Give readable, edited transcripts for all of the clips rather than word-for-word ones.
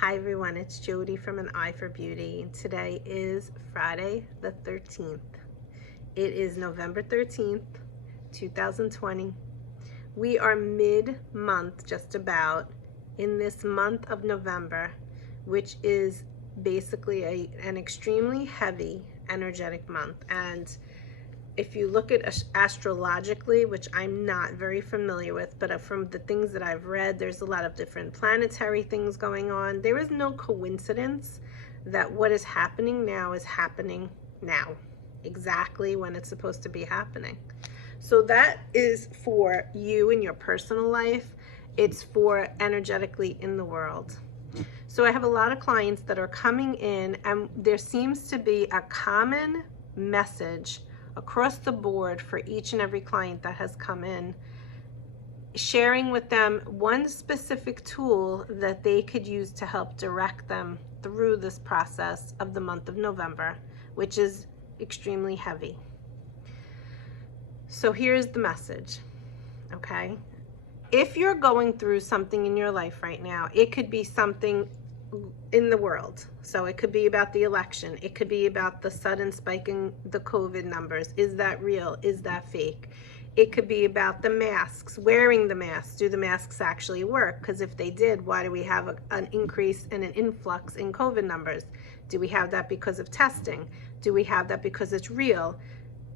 Hi everyone, it's Jody from An Eye for Beauty. Today is Friday the 13th. It is November 13th, 2020. We are mid-month just about in this month of November, which is basically an extremely heavy energetic month. And if you look at astrologically, which I'm not very familiar with, but from the things that I've read, there's a lot of different planetary things going on. There is no coincidence that what is happening now is happening now, exactly when it's supposed to be happening. So that is for you in your personal life. It's for energetically in the world. So I have a lot of clients that are coming in, and there seems to be a common message across the board for each and every client that has come in, sharing with them one specific tool that they could use to help direct them through this process of the month of November, which is extremely heavy. So here's the message, okay? If you're going through something in your life right now, it could be something in the world. So it could be about the election. It could be about the sudden spike in the COVID numbers. Is that real? Is that fake? It could be about the masks, wearing the masks. Do the masks actually work? Because if they did, why do we have an increase and an influx in COVID numbers? Do we have that because of testing? Do we have that because it's real?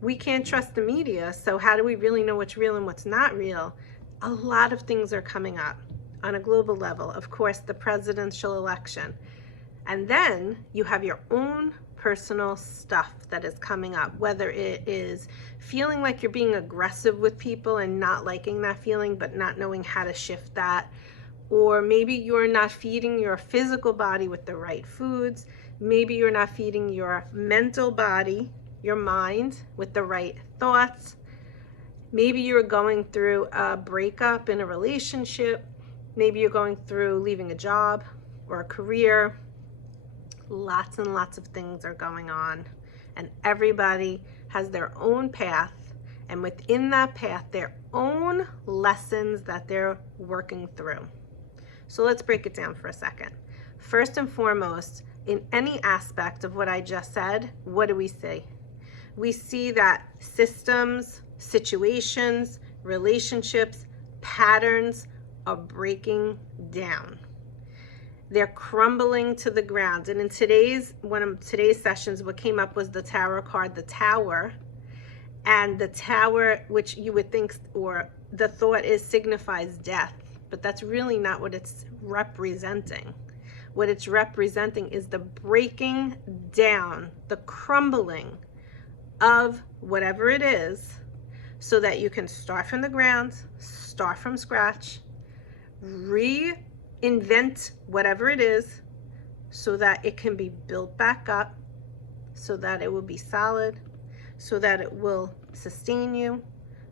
We can't trust the media, so how do we really know what's real and what's not real? A lot of things are coming up on a global level. Of course, the presidential election. And then you have your own personal stuff that is coming up, whether it is feeling like you're being aggressive with people and not liking that feeling, but not knowing how to shift that. Or maybe you're not feeding your physical body with the right foods. Maybe you're not feeding your mental body, your mind, with the right thoughts. Maybe you're going through a breakup in a relationship. Maybe you're going through leaving a job or a career. Lots and lots of things are going on, and everybody has their own path, and within that path, their own lessons that they're working through. So let's break it down for a second. First and foremost, in any aspect of what I just said, what do we see? We see that systems, situations, relationships, patterns are breaking down. They're crumbling to the ground. And in one of today's sessions, what came up was the tarot card, the Tower. And the Tower, which you would think, or the thought is, signifies death. But that's really not what it's representing. What it's representing is the breaking down, the crumbling of whatever it is, so that you can start from the ground, start from scratch, reinvent whatever it is, so that it can be built back up, so that it will be solid, so that it will sustain you,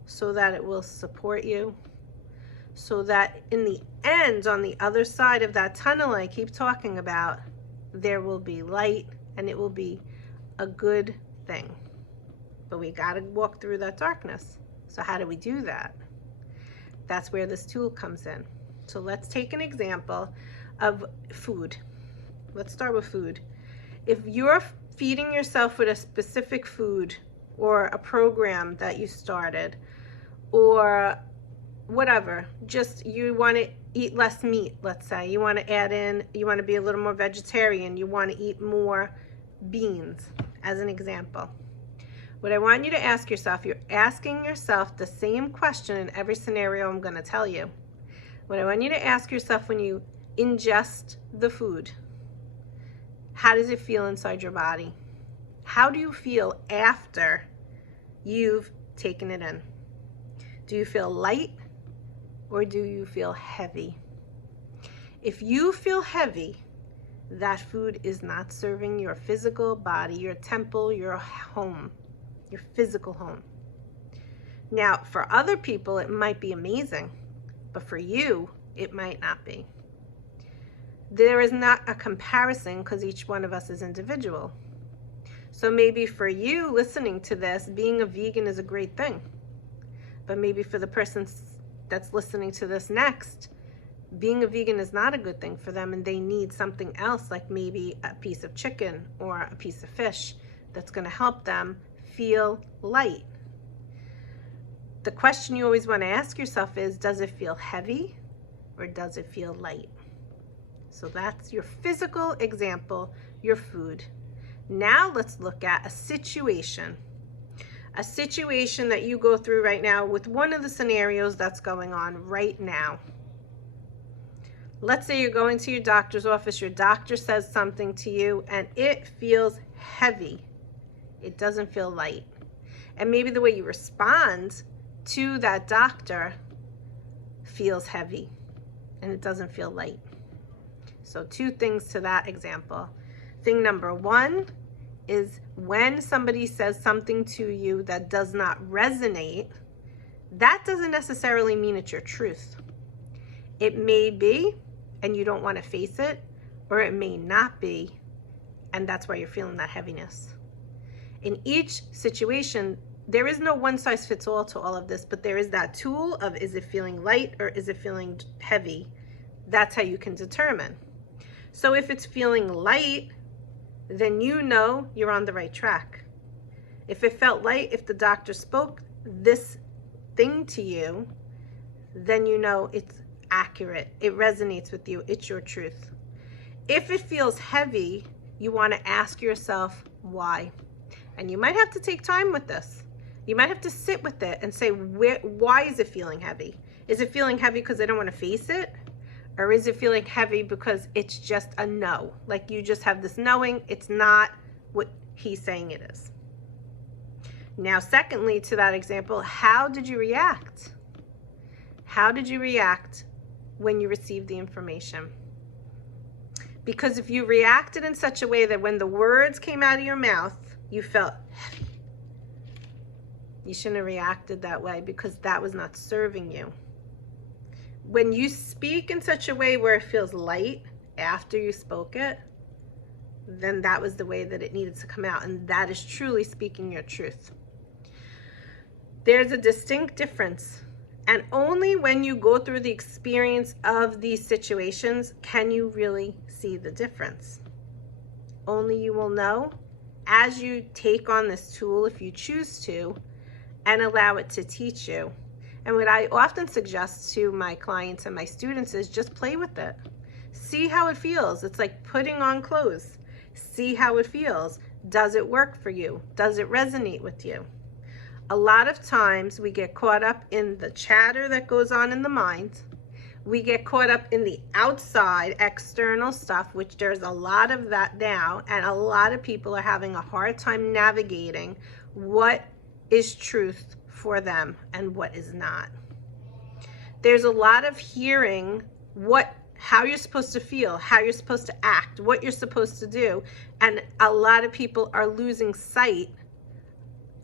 so that it will support you, so that in the end, on the other side of that tunnel I keep talking about, there will be light and it will be a good thing. But we got to walk through that darkness. So how do we do that? That's where this tool comes in. So let's take an example of food. Let's start with food. If you're feeding yourself with a specific food or a program that you started, or whatever, just you want to eat less meat, let's say, you want to add in, you want to be a little more vegetarian, you want to eat more beans, as an example. What I want you to ask yourself, you're asking yourself the same question in every scenario I'm going to tell you. What I want you to ask yourself when you ingest the food, how does it feel inside your body? How do you feel after you've taken it in? Do you feel light or do you feel heavy? If you feel heavy, that food is not serving your physical body, your temple, your home, your physical home. Now, for other people, it might be amazing, but for you, it might not be. There is not a comparison because each one of us is individual. So maybe for you listening to this, being a vegan is a great thing. But maybe for the person that's listening to this next, being a vegan is not a good thing for them and they need something else, like maybe a piece of chicken or a piece of fish that's going to help them feel light. The question you always want to ask yourself is, does it feel heavy or does it feel light? So that's your physical example, your food. Now let's look at a situation that you go through right now with one of the scenarios that's going on right now. Let's say you're going to your doctor's office, your doctor says something to you and it feels heavy. It doesn't feel light. And maybe the way you respond to that doctor feels heavy and it doesn't feel light. So 2 things to that example. Thing number 1 is when somebody says something to you that does not resonate, that doesn't necessarily mean it's your truth. It may be, and you don't want to face it, or it may not be, and that's why you're feeling that heaviness. In each situation, there is no one size fits all to all of this, but there is that tool of, is it feeling light or is it feeling heavy? That's how you can determine. So if it's feeling light, then you know you're on the right track. If it felt light, if the doctor spoke this thing to you, then you know it's accurate. It resonates with you. It's your truth. If it feels heavy, you want to ask yourself why. And you might have to take time with this. You might have to sit with it and say, why is it feeling heavy? Is it feeling heavy because I don't want to face it? Or is it feeling heavy because it's just a no? Like you just have this knowing it's not what he's saying it is. Now, secondly, to that example, how did you react? How did you react when you received the information? Because if you reacted in such a way that when the words came out of your mouth, you felt heavy, you shouldn't have reacted that way, because that was not serving you. When you speak in such a way where it feels light after you spoke it, then that was the way that it needed to come out, and that is truly speaking your truth. There's a distinct difference, and only when you go through the experience of these situations can you really see the difference. Only you will know as you take on this tool, if you choose to, and allow it to teach you. And what I often suggest to my clients and my students is just play with it. See how it feels. It's like putting on clothes. See how it feels. Does it work for you? Does it resonate with you? A lot of times we get caught up in the chatter that goes on in the mind. We get caught up in the outside, external stuff, which there's a lot of that now, and a lot of people are having a hard time navigating what is truth for them and what is not. There's a lot of hearing how you're supposed to feel, how you're supposed to act, what you're supposed to do, and a lot of people are losing sight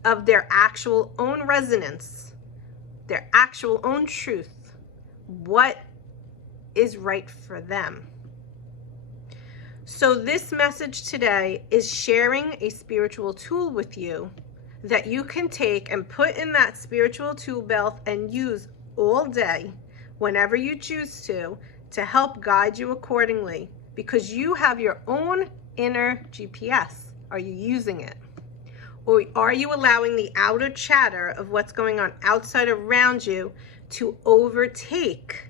of their actual own resonance, their actual own truth, what is right for them. So this message today is sharing a spiritual tool with you that you can take and put in that spiritual tool belt and use all day, whenever you choose to help guide you accordingly, because you have your own inner GPS. Are you using it? Or are you allowing the outer chatter of what's going on outside around you to overtake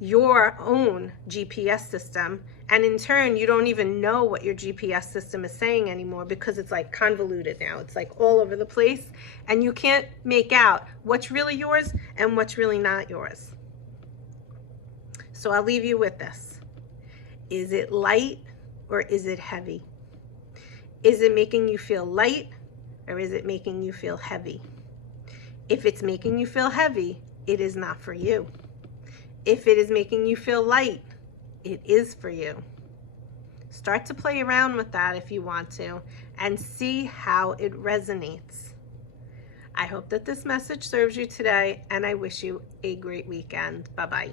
your own GPS system? And in turn, you don't even know what your GPS system is saying anymore, because it's like convoluted now. It's like all over the place, and you can't make out what's really yours and what's really not yours. So I'll leave you with this. Is it light or is it heavy? Is it making you feel light or is it making you feel heavy? If it's making you feel heavy, it is not for you. If it is making you feel light, it is for you. Start to play around with that if you want to, and see how it resonates. I hope that this message serves you today, and I wish you a great weekend. Bye-bye.